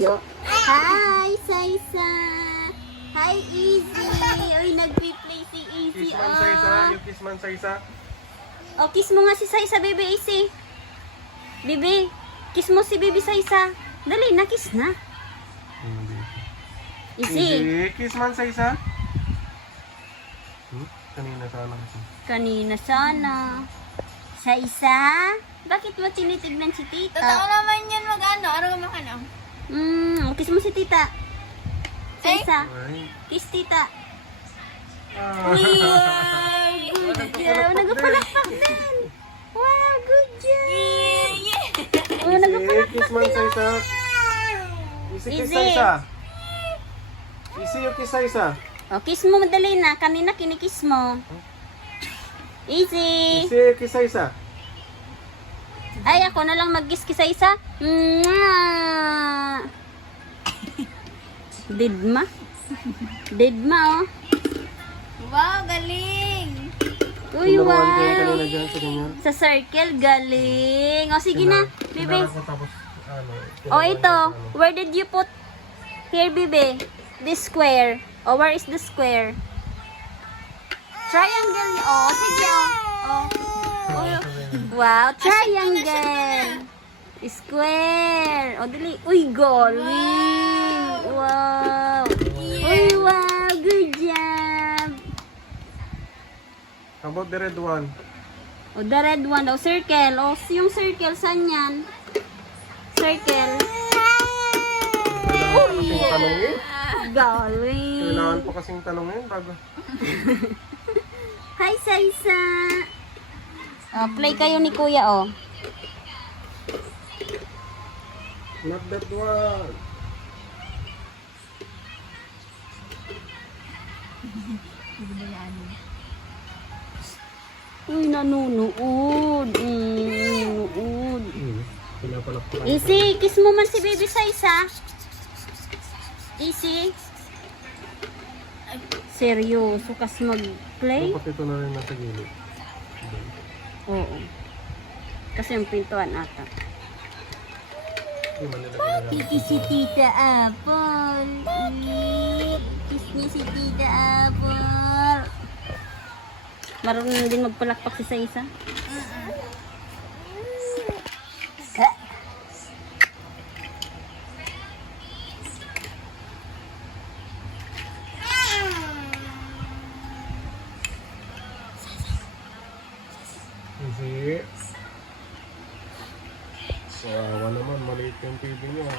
tuyo. Hi, Saisa. Hi, Easy. Uy, nagpi-play si Easy. Kiss man sa isa, yung kiss man sa isa. Oh, kiss mo nga si Saisa, baby Easy. Baby, kiss mo si baby Saisa. Dali, na kiss na. Easy. Kiss man sa isa. Kanina sana kasi. Kanina sana. Saisa, bakit mo tinitignan si tita? Totoo naman yun mag-ano, araw makano. Kiss mo si tita. Saisa, Ay. kiss tita. Ah. Wow, good job. Nagpalakpak din. Wow, good job. Oh, nagpalakpak Kiss man sa isa. Easy kiss sa Easy. isa. Easy yung kiss sa isa. Oh, kiss mo madali na. Kanina kinikiss mo. Easy. Easy kiss sa isa. Ay, ako na lang mag-kiss sa isa. Mwah! Didma. Didma, oh. Wow, galing! Uy, Tinuruan ko yung wow. kanina dyan sa ganyan. Sa circle, galing. O, sige na, bebe. Tinarap ko tapos, ano, O, tinuruan ito. ko, ano. Where did you put? Here, bebe. This square. O, where is the square? Triangle. O, sige, o. O. Wow, triangle. Square. O, dali. Uy, galing. Wow. Uy, wow. Good job. How about the red one? O, the red one. O, circle. O, yung circle, saan yan? Circle. Kailangan pa kasing tanongin. Galing. Kailangan pa kasing tanongin bago. Hi, Saisa. Oh, play kayo ni Kuya, oh. Not that one. Uy, nanunood. Nanunood. Pinapalakpakan. Easy, kiss mo man si baby Saisa. Easy. Seryoso, kas mag-play? Dapat ito na rin nasa gilid. Oo. Kasi yung pintuan ata. Hindi man nila ginagawa. Kiss si Tita Apple. Kiss niya si Tita Apple. Marunong din magpalakpak si Saisa. Easy. Sawa naman, maliit yung TV niya.